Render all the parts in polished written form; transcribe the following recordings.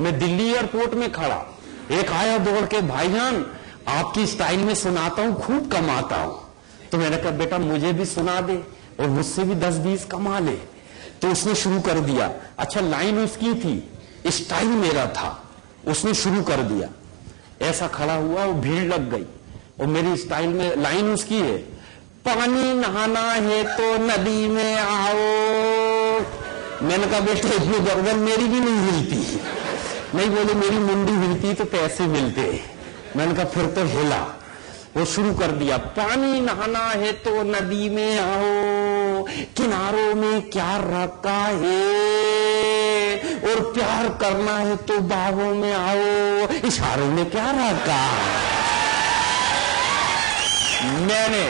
मैं दिल्ली एयरपोर्ट में खड़ा, एक आया दौड़ के, भाईजान आपकी स्टाइल में सुनाता हूं, खूब कमाता हूं। तो मैंने कहा बेटा मुझे भी सुना दे और मुझसे भी 10-20 कमा ले। तो उसने शुरू कर दिया। अच्छा, लाइन उसकी थी, स्टाइल मेरा था। उसने शुरू कर दिया, ऐसा खड़ा हुआ और भीड़ लग गई और मेरी स्टाइल में लाइन उसकी है, पानी नहाना है तो नदी में आओ। मैंने कहा बेटे इतनी गर्दन मेरी भी नहीं हिलती। नहीं, बोले मेरी मुंडी हिलती तो पैसे मिलते। मैंने कहा फिर तो हिला। वो शुरू कर दिया, पानी नहाना है तो नदी में आओ, किनारों में क्या रखा है, और प्यार करना है तो बाहों में आओ, इशारों में क्या रखा। मैंने,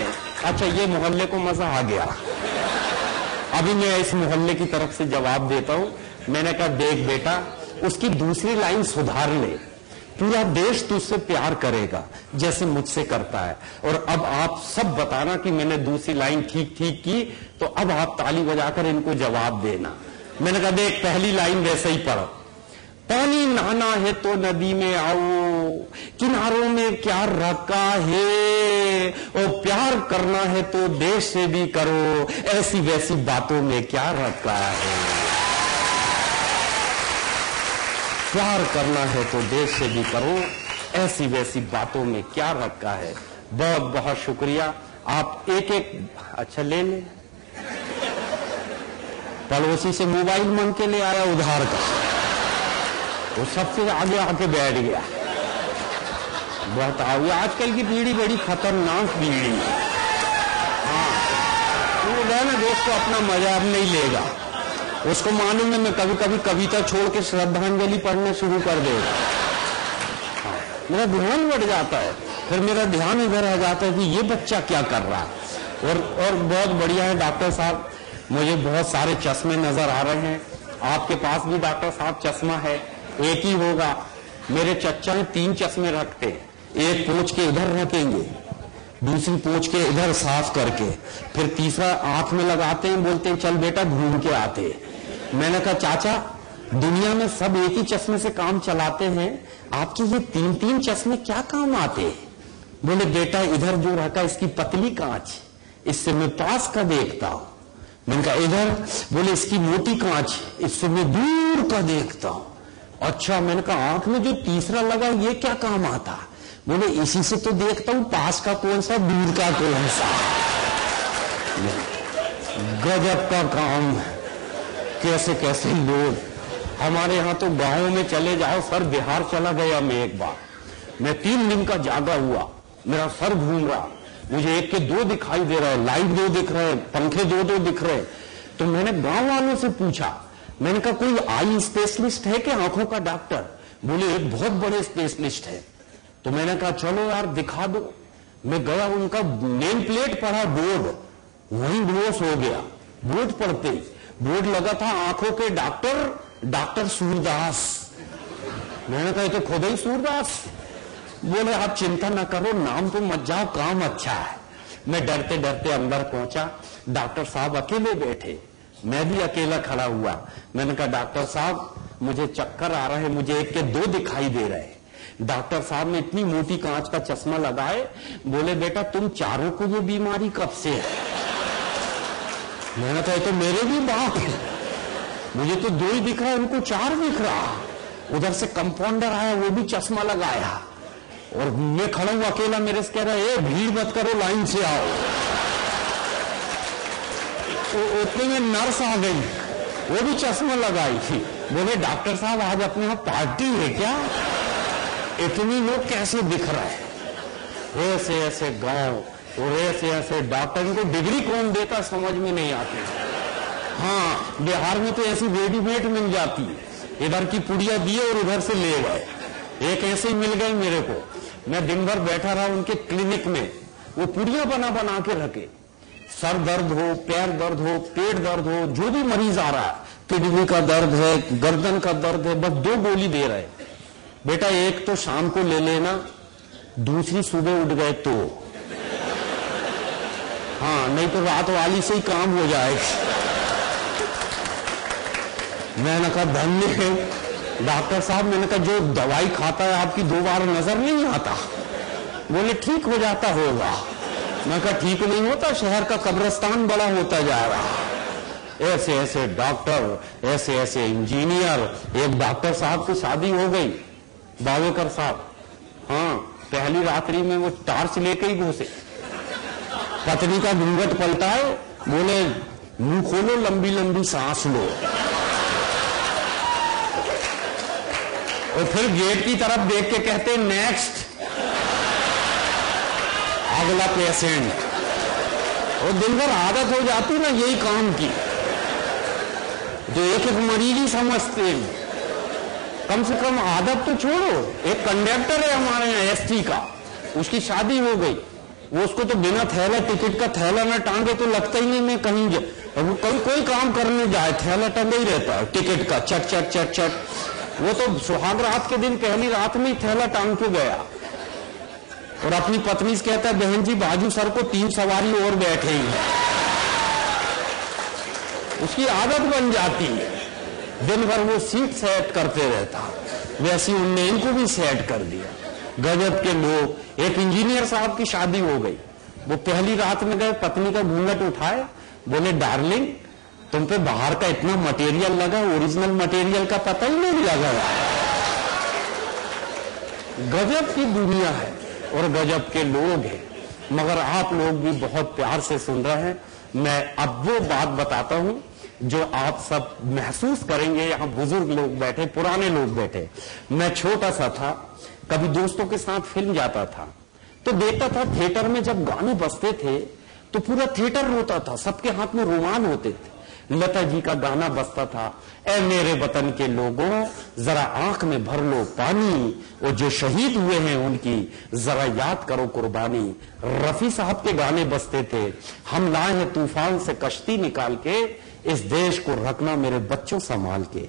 अच्छा ये मोहल्ले को मजा आ गया। अभी मैं इस मोहल्ले की तरफ से जवाब देता हूं। मैंने कहा देख बेटा, उसकी दूसरी लाइन सुधार ले, पूरा देश तुझसे प्यार करेगा जैसे मुझसे करता है। और अब आप सब बताना कि मैंने दूसरी लाइन ठीक ठीक की, तो अब आप ताली बजाकर इनको जवाब देना। मैंने कहा देख पहली लाइन वैसे ही पढ़, पानी नहाना है तो नदी में आओ, किनारों में क्या रखा है, और प्यार करना है तो देश से भी करो, ऐसी वैसी बातों में क्या रखा है। प्यार करना है तो देश से भी करो, ऐसी वैसी बातों में क्या रखा है। बहुत बहुत शुक्रिया। आप एक एक, अच्छा ले ले। पड़ोसी से मोबाइल मांग के ले आया उधार का, वो सबसे आगे आके बैठ गया। बहुत आगे, आजकल की पीढ़ी बड़ी खतरनाक पीढ़ी है। हाँ, वो ना दोस्त को अपना मजा अब नहीं लेगा, उसको मालूम है मैं कभी कभी कविता छोड़ के श्रद्धांजलि पढ़ना शुरू कर देगा। हाँ, मेरा ध्यान बढ़ जाता है, फिर मेरा ध्यान इधर आ जाता है कि ये बच्चा क्या कर रहा है। और बहुत बढ़िया है डॉक्टर साहब, मुझे बहुत सारे चश्मे नजर आ रहे हैं। आपके पास भी डॉक्टर साहब चश्मा है, एक ही होगा। मेरे चच्चा 3 चश्मे रखते, एक पोंछ के इधर रखेंगे, दूसरी पोंछ के इधर साफ करके, फिर तीसरा आंख में लगाते हैं, बोलते हैं चल बेटा घूम के आते। मैंने कहा चाचा दुनिया में सब एक ही चश्मे से काम चलाते हैं, आपके ये 3-3 चश्मे क्या काम आते। बोले बेटा इधर जो रखा इसकी पतली कांच, इससे मैं पास का देखता हूं। मैंने कहा इधर, बोले इसकी मोटी कांच, इससे मैं दूर का देखता हूं। अच्छा, मैंने कहा आंख में जो तीसरा लगा ये क्या काम आता। बोले इसी से तो देखता हूं पास का कौन सा दूर का कौन सा। गजब का काम, कैसे कैसे लोग। हमारे यहाँ तो गांवों में चले जाओ, सर बिहार चला गया मैं एक बार, मैं 3 दिन का जागा हुआ, मेरा सर घूम रहा, मुझे एक के 2 दिखाई दे रहा है, लाइट 2 दिख रहे हैं, पंखे 2-2 दिख रहे। तो मैंने गांव वालों से पूछा, मैंने कहा कोई आई स्पेशलिस्ट है क्या, आंखों का डॉक्टर। बोले एक बहुत बड़े स्पेशलिस्ट है। तो मैंने कहा चलो यार दिखा दो। मैं गया, उनका नेम प्लेट पढ़ा, बोर्ड, वहीं बेहोश हो गया। बोर्ड पढ़ते ही बोर्ड लगा था आंखों के डॉक्टर सूरदास। मैंने कहा तो खुद ही सूरदास। बोले आप चिंता ना करो, नाम पे मत जाओ, काम अच्छा है। मैं डरते डरते अंदर पहुंचा, डॉक्टर साहब अकेले बैठे, मैं भी अकेला खड़ा हुआ। मैंने कहा डॉक्टर साहब मुझे चक्कर आ रहा है, मुझे एक के 2 दिखाई दे रहे हैं। डॉक्टर साहब ने इतनी मोटी कांच का चश्मा लगाए, बोले बेटा तुम चारों को ये बीमारी कब से है। मैंने कहा तो मेरे भी बाप है, मुझे तो 2 ही दिख रहा है, उनको 4 दिख रहा। उधर से कंपाउंडर आया, वो भी चश्मा लगाया, और मैं खड़ा हुआ अकेला, मेरे से कह रहा है भीड़ मत करो, लाइन से आओ। उतने में नर्स आ गई, वो भी चश्मा लगाई थी। बोले डॉक्टर साहब आज अपने यहाँ पार्टी है क्या, इतने लोग कैसे दिख रहे हैं। ऐसे ऐसे गांव और ऐसे ऐसे डॉक्टर को डिग्री कौन देता समझ में नहीं आती। हाँ, बिहार में तो ऐसी रेडीमेड मिल जाती है, इधर की पुड़िया दिए और उधर से ले गए। एक ऐसे ही मिल गए मेरे को, मैं दिन भर बैठा रहा उनके क्लिनिक में, वो पुड़िया बना बना के रखे। सर दर्द हो, पैर दर्द हो, पेट दर्द हो, जो भी मरीज आ रहा है, किडनी का दर्द है, गर्दन का दर्द है, बस 2 गोली दे रहे। बेटा एक तो शाम को ले लेना, दूसरी सुबह उठ गए तो, हाँ नहीं तो रात वाली से ही काम हो जाएगा। मैंने कहा धन्य है डॉक्टर साहब, मैंने कहा जो दवाई खाता है आपकी 2 बार नजर नहीं आता? बोले ठीक हो जाता होगा। मैं कहा ठीक नहीं होता, शहर का कब्रिस्तान बड़ा होता जा रहा। ऐसे ऐसे डॉक्टर, ऐसे ऐसे इंजीनियर। एक डॉक्टर साहब की शादी हो गई, बावेकर साहब। हाँ, पहली रात्रि में वो टार्च लेके ही घुसे। पत्नी का घूंघट पलटाए, बोले मुंह खोलो, लंबी लंबी सांस लो। और फिर गेट की तरफ देख के कहते नेक्स्ट, अगला पेशेंट। और दिन भर आदत हो जाती ना यही काम की, तो एक एक मरीज ही समझते हैं। कम से कम आदत तो छोड़ो। एक कंडक्टर है हमारे यहाँ एसटी का, उसकी शादी हो गई। वो उसको तो बिना थैला, टिकट का थैला ना टांगे तो लगता ही नहीं मैं कहीं वो कोई काम करने जाए थैला टंगा ही रहता है टिकट का, चट चट चट चट। वो तो सुहाग रात के दिन पहली रात में ही थैला टांग के गया और अपनी पत्नी से कहता है बहन जी बाजू सर को 3 सवारी और बैठेंगे। उसकी आदत बन जाती है, दिन भर वो सीट सेट करते रहता। वैसे उनने इनको भी सेट कर दिया। गजब के लोग। एक इंजीनियर साहब की शादी हो गई, वो पहली रात में गए, पत्नी का घूंघट उठाए, बोले डार्लिंग तुम पे बाहर का इतना मटेरियल लगा, ओरिजिनल मटेरियल का पता ही नहीं लगा। गजब की दुनिया है और गजब के लोग हैं, मगर आप लोग भी बहुत प्यार से सुन रहे हैं। मैं अब वो बात बताता हूं जो आप सब महसूस करेंगे। यहां बुजुर्ग लोग बैठे, पुराने लोग बैठे। मैं छोटा सा था, कभी दोस्तों के साथ फिल्म जाता था तो देखता था थिएटर में जब गाने बजते थे तो पूरा थिएटर रोता था, सबके हाथ में रुमाल होते थे। लता जी का गाना बजता था, ऐ मेरे वतन के लोगों जरा आंख में भर लो पानी, और जो शहीद हुए हैं उनकी जरा याद करो कुर्बानी। रफी साहब के गाने बजते थे, हम लाए हैं तूफान से कश्ती निकाल के, इस देश को रखना मेरे बच्चों संभाल के।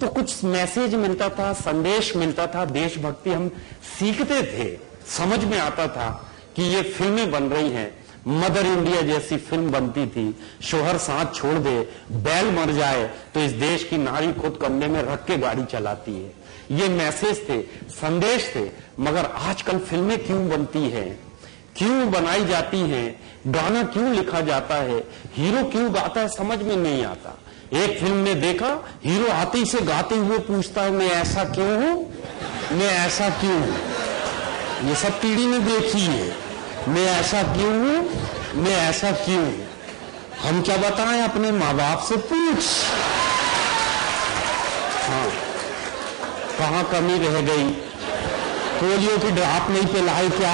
तो कुछ मैसेज मिलता था, संदेश मिलता था, देशभक्ति हम सीखते थे, समझ में आता था कि ये फिल्में बन रही हैं। मदर इंडिया जैसी फिल्म बनती थी, शोहर साथ छोड़ दे, बैल मर जाए तो इस देश की नारी खुद कंधे में रख के गाड़ी चलाती है। ये मैसेज थे, संदेश थे। मगर आजकल फिल्में क्यों बनती हैं, क्यों बनाई जाती हैं, गाना क्यों लिखा जाता है, हीरो क्यों गाता है, समझ में नहीं आता। एक फिल्म में देखा, हीरो आते ही से गाते हुए पूछता है मैं ऐसा क्यों हूं, मैं ऐसा क्यों हूं। ये सब पीढ़ी ने देखी है, मैं ऐसा क्यों हूं, मैं ऐसा क्यों हूं। हम क्या बताएं, अपने माँ बाप से पूछ। हाँ, कहां कमी रह गई, पोलियो की ड्रॉप नहीं पिलाई क्या,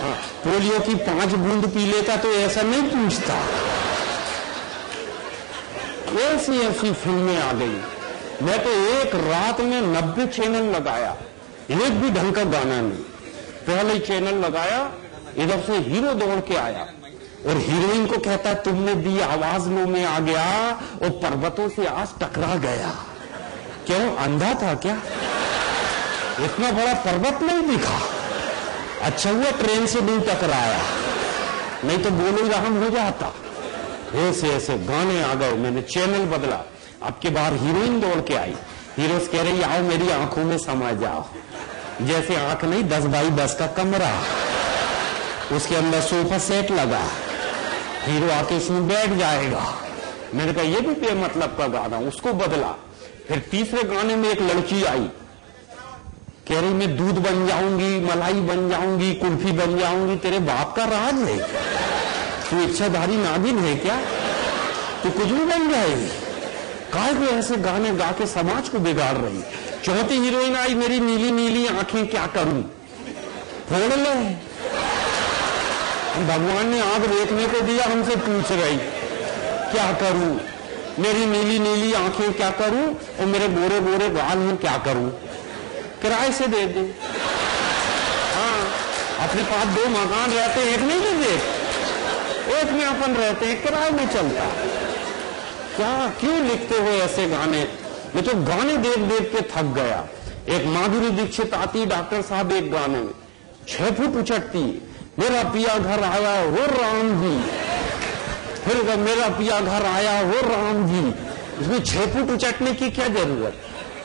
हाँ, पोलियो की 5 बूंद पी लेता तो ऐसा नहीं पूछता। ऐसी ऐसी फिल्में आ गई। मैं तो एक रात में 90 चैनल लगाया, एक भी ढंग का गाना नहीं। पहले चैनल लगाया, इधर से हीरो दौड़ के आया और हीरोइन को कहता तुमने दी आवाज लो में आ गया और पर्वतों से आज टकरा गया। क्यों, अंधा था क्या, इतना बड़ा पर्वत नहीं दिखा। अच्छा हुआ ट्रेन से नहीं टकराया, नहीं तो बोलो रहम हो जाता। ऐसे ऐसे गाने आ गए, मैंने चैनल बदला। अब के बार हीरोइन दौड़ के आई, हीरो से कह रही आओ मेरी आंखों में समा जाओ। जैसे आंख नहीं, 10 बाई 10 का कमरा, उसके अंदर सोफा सेट लगा, हीरो आके उसमें बैठ जाएगा। मैंने कहा ये भी बेमतलब का गाना, उसको बदला। फिर तीसरे गाने में एक लड़की आई, कह रही मैं दूध बन जाऊंगी, मलाई बन जाऊंगी, कुल्फी बन जाऊंगी। तेरे बाप का राज है, तू इच्छाधारी नागिन है क्या, तू कुछ भी बन जाएगी। काहे को ऐसे गाने गा के समाज को बिगाड़ रही। चौथी हीरोइन आई, मेरी नीली नीली आंखें क्या करूं, फोड़ ले। भगवान ने आंख देखने को दिया, हमसे पूछ रही क्या करूं, मेरी नीली नीली आंखें क्या करूं और मेरे गोरे गोरे गाल में क्या करूं, किराए से दे दे। हाँ, अपने पास 2 मकान रहते, एक नहीं दे दे, एक में अपन रहते हैं, किराए में चलता। क्या क्यों लिखते हो ऐसे गाने। मैं तो गाने देख देख के थक गया। एक माधुरी दीक्षित आती डॉक्टर साहब एक गाने में 6 फुट उचटती, मेरा पिया घर आया हो राम जी, फिर मेरा पिया घर आया हो राम जी। इसमें 6 फुट उचटने की क्या जरूरत,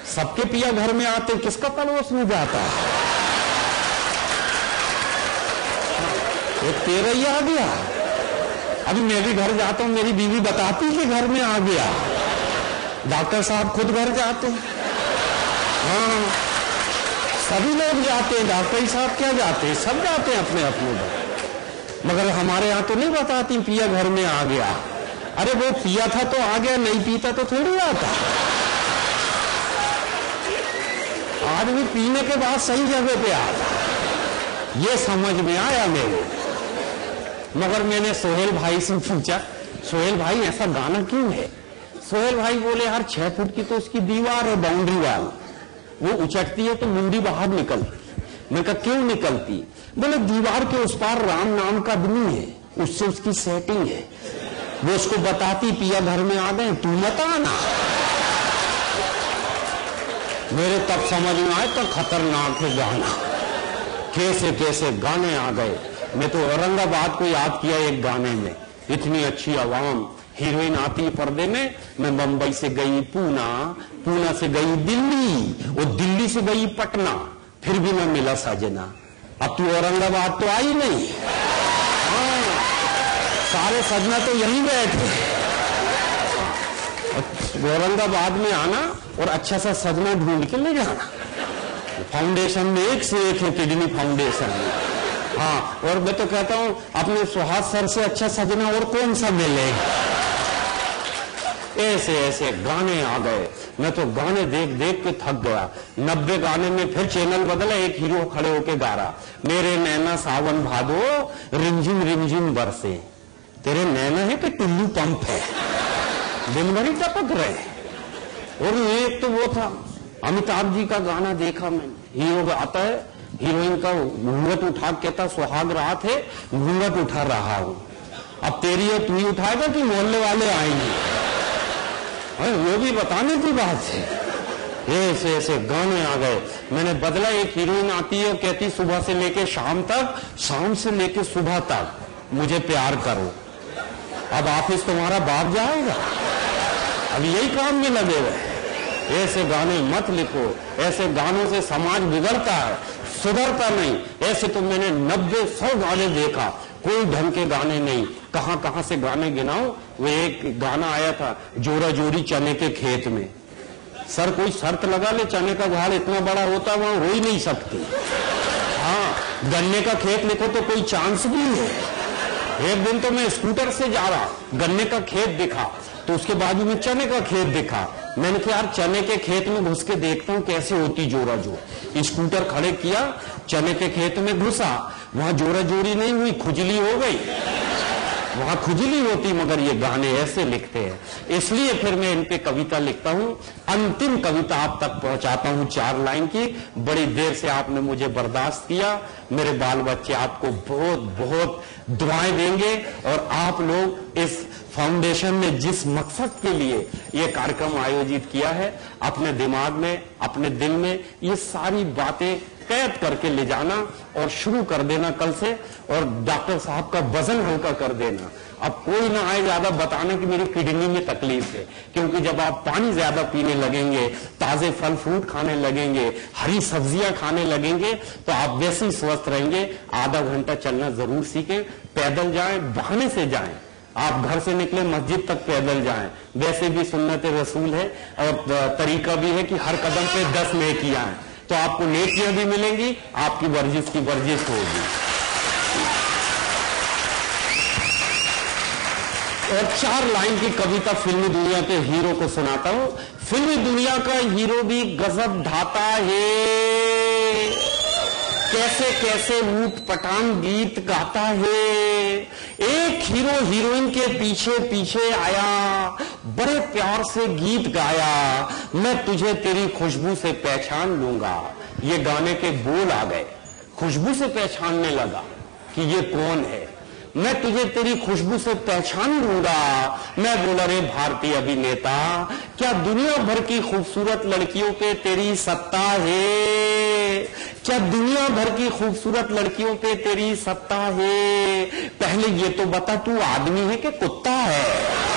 सबके पिया घर में आते, किसका पड़ोस में जाता? ये तेरा ही आ गया। अभी मैं भी घर जाता हूं, मेरी बीवी बताती कि घर में आ गया। डॉक्टर साहब खुद घर जाते हैं। हाँ, सभी लोग जाते हैं, डॉक्टर साहब क्या जाते हैं, सब जाते हैं अपने अपने घर। मगर हमारे यहाँ तो नहीं बताती पिया घर में आ गया। अरे वो पिया था तो आ गया, नहीं पीता तो थोड़ी आता। आदमी पीने के बाद सही जगह पे आता, ये समझ में आया मेरे। मगर मैंने सोहेल भाई से पूछा, सोहेल भाई ऐसा गाना क्यों है? सोहेल भाई बोले यार 6 फुट की तो उसकी दीवार है, बाउंड्री वाल, वो उचटती है तो मुंडी बाहर निकलती। मैं कहा क्यों निकलती? बोले दीवार के उस पार राम नाम का आदमी है, उससे उसकी सेटिंग है, वो उसको बताती पिया घर में आ गए, तू मत आना। मेरे तब समझ में आए तो खतरनाक है गाना, कैसे कैसे गाने आ गए। मैं तो औरंगाबाद को याद किया एक गाने में, इतनी अच्छी आवाम, हीरोइन आती है पर्दे में। मैं मुंबई से गई पूना, पूना से गई दिल्ली, वो दिल्ली से गई पटना, फिर भी न मिला सजना। अब तू औरंगाबाद तो आई नहीं। हाँ, सारे सजना तो यहीं बैठे। औरंगाबाद में आना और अच्छा सा सजना ढूंढ के ले जाना। फाउंडेशन में एक से एक है, किडनी फाउंडेशन में। हाँ, और मैं तो कहता हूं अपने सुहास सर से अच्छा सजना और कौन सा मिले। ऐसे ऐसे गाने आ गए, मैं तो गाने देख देख के थक गया। 90 गाने में फिर चैनल बदला, एक हीरो खड़े होके गा रहा, मेरे नैना सावन भादो रिमझिम रिमझिम बरसे। तेरे नैना है कि टुल्लू पंप है, दिन भर ही टपक रहे। और एक तो वो था अमिताभ जी का गाना देखा मैंने, हीरो आता है, हीरोइन का घूंघट उठा, कहता सुहाग रात है घूंघट उठा रहा हूं, अब तेरी है तू ही उठाएगा कि मोहल्ले वाले आएंगे? अरे वो भी बताने की बात है। ऐसे ऐसे गाने आ गए। मैंने बदला, एक हीरोइन आती है, कहती सुबह से लेके शाम तक, शाम से लेके सुबह तक मुझे प्यार करो। अब ऑफिस तुम्हारा बाप जाएगा, अब यही काम में लगे हुए। ऐसे गाने मत लिखो, ऐसे गानों से समाज बिगड़ता है, सुधरता नहीं। ऐसे तो मैंने 90-100 गाने देखा, कोई ढंग के गाने नहीं। कहां कहां से गाने गिनाओ। वो एक गाना आया था, जोरा जोरी चने के खेत में। सर कोई शर्त लगा ले, चने का झाड़ इतना बड़ा होता है, वहां हो ही नहीं सकती। हाँ, गन्ने का खेत लिखो तो कोई चांस भी है। एक दिन तो मैं स्कूटर से जा रहा, गन्ने का खेत दिखा, तो उसके बाजू में चने का खेत दिखा। मैंने कहा यार चने के खेत में घुस के देखता हूं कैसे होती जोरा जोर। स्कूटर खड़े किया, चने के खेत में घुसा, वहां जोरा जोरी नहीं हुई, खुजली हो गई। वहां खुजली होती, मगर ये गाने ऐसे लिखते हैं। इसलिए फिर मैं इन पे कविता लिखता हूं। अंतिम कविता आप तक पहुंचाता हूं 4 लाइन की। बड़ी देर से आपने मुझे बर्दाश्त किया। मेरे बाल बच्चे आपको बहुत बहुत दुआएं देंगे, और आप लोग इस फाउंडेशन ने जिस मकसद के लिए ये कार्यक्रम आयोजित किया है, अपने दिमाग में, अपने दिल में ये सारी बातें कैद करके ले जाना और शुरू कर देना कल से। और डॉक्टर साहब का वजन हल्का कर देना। अब कोई ना आए ज्यादा बताने की मेरी किडनी में तकलीफ है, क्योंकि जब आप पानी ज्यादा पीने लगेंगे, ताजे फल फ्रूट खाने लगेंगे, हरी सब्जियां खाने लगेंगे, तो आप वैसे ही स्वस्थ रहेंगे। आधा घंटा चलना जरूर सीखें, पैदल जाएं, बहाने से जाएं। आप घर से निकले मस्जिद तक पैदल जाएं, वैसे भी सुन्नत रसूल है और तरीका भी है कि हर कदम पे 10 नेकियां हैं, तो आपको नेकियां भी मिलेंगी, आपकी वर्जिश की वर्जिश होगी। और 4 लाइन की कविता फिल्मी दुनिया के हीरो को सुनाता हूं। फिल्मी दुनिया का हीरो भी गजब ढाता है, कैसे कैसे ऊट पटांग गीत गाता है। एक हीरो हीरोइन के पीछे पीछे आया, बड़े प्यार से गीत गाया, मैं तुझे तेरी खुशबू से पहचान लूंगा। ये गाने के बोल आ गए, खुशबू से पहचानने लगा कि ये कौन है। मैं तुझे तेरी खुशबू से पहचान लूंगा। मैं बोला, रे भारतीय अभिनेता, क्या दुनिया भर की खूबसूरत लड़कियों पे तेरी सत्ता है? क्या दुनिया भर की खूबसूरत लड़कियों पे तेरी सत्ता है? पहले ये तो बता, तू आदमी है कि कुत्ता है?